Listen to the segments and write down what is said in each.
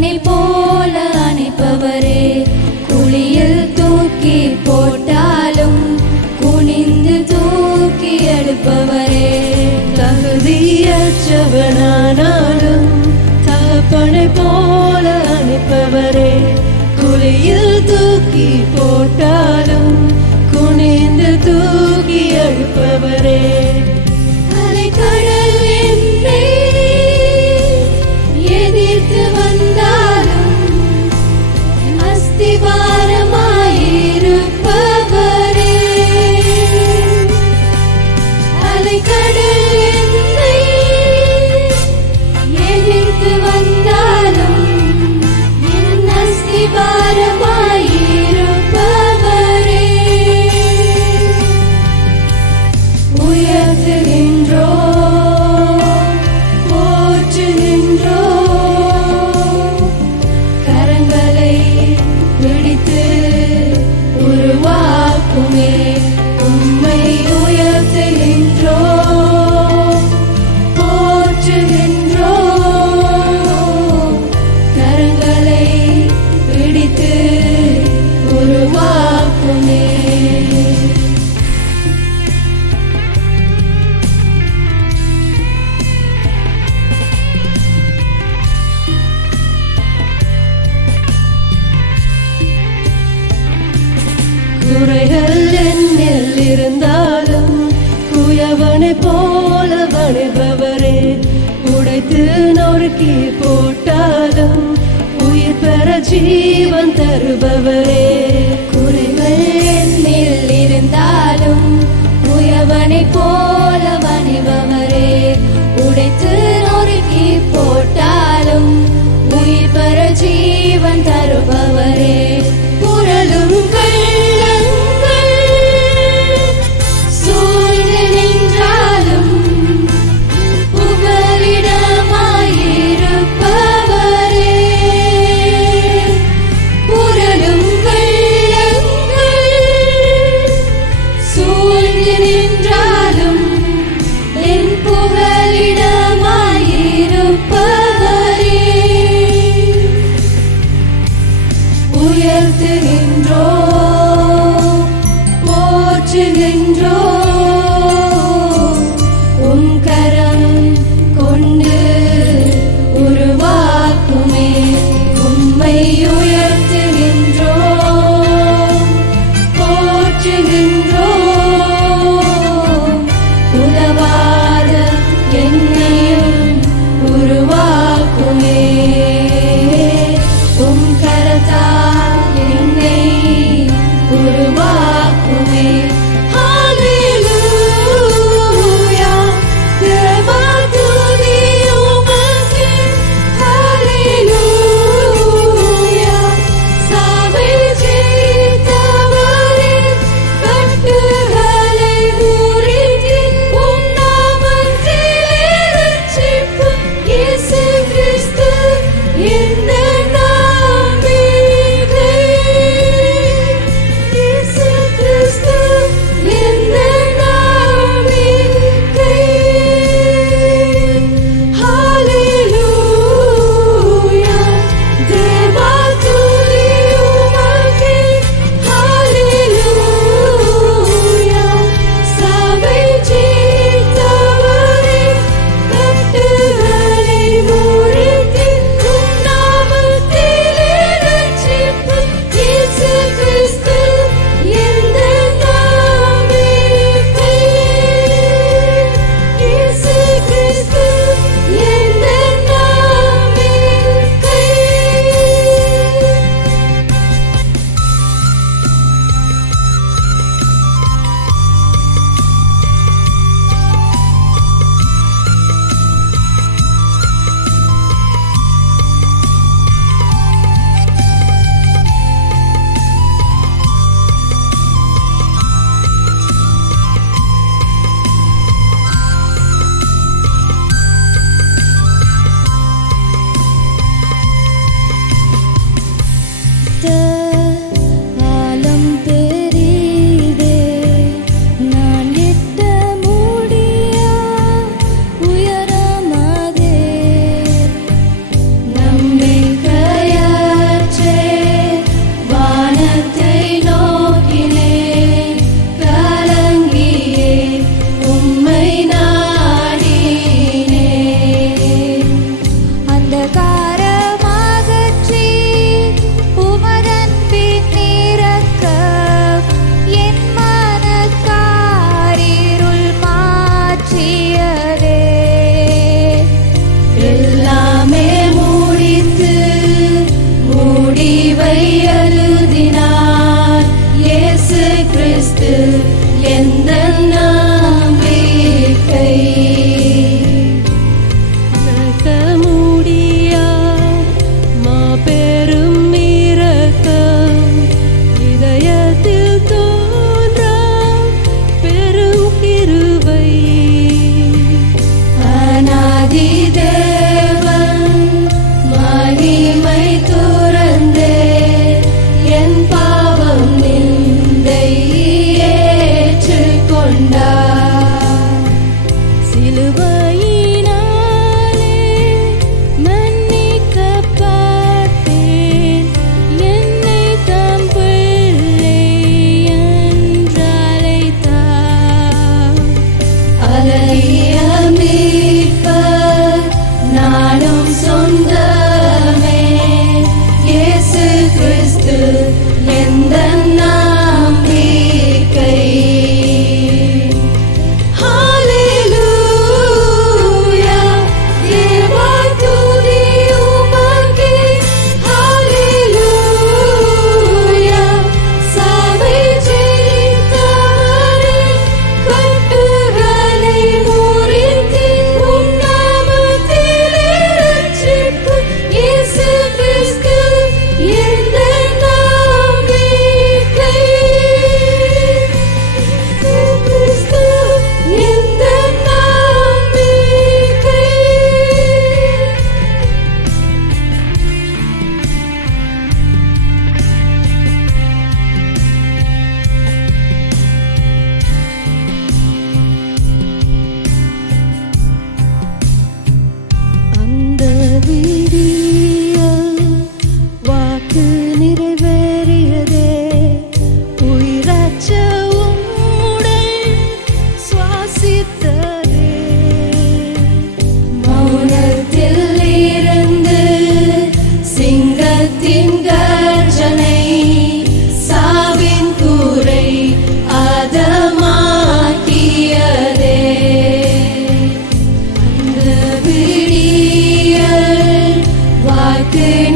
தேவனைப் போல அணைப்பவரே. குளியில் தூக்கி போட்டாலும் குனிந்து தூக்கி எடுப்பவரே. தகுதியற்றவனானாலும் தகப்பனை போல அணைப்பவரே. குளியில் தூக்கி போட்டாலும் குனிந்து தூக்கி எழுப்பவரே ஜீவன் தருபவரே. உயர்த்துகின்றோம்.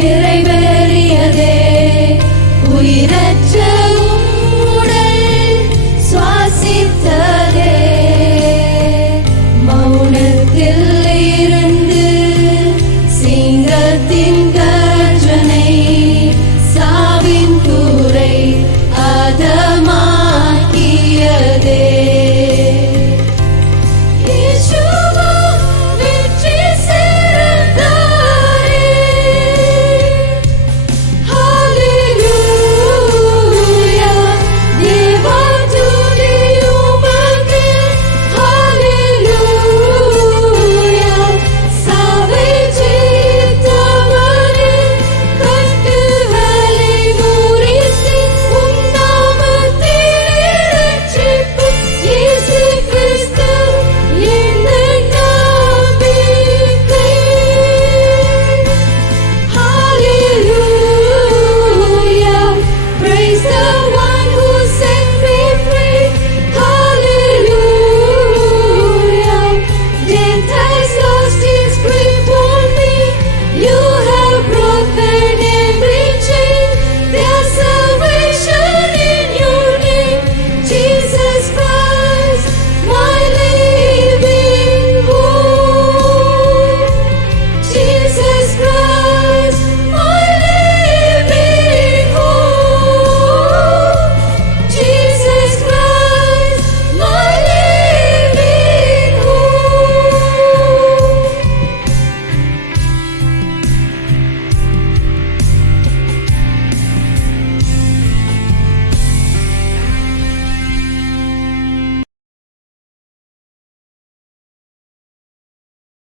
நிறைவேறியதே உயிரை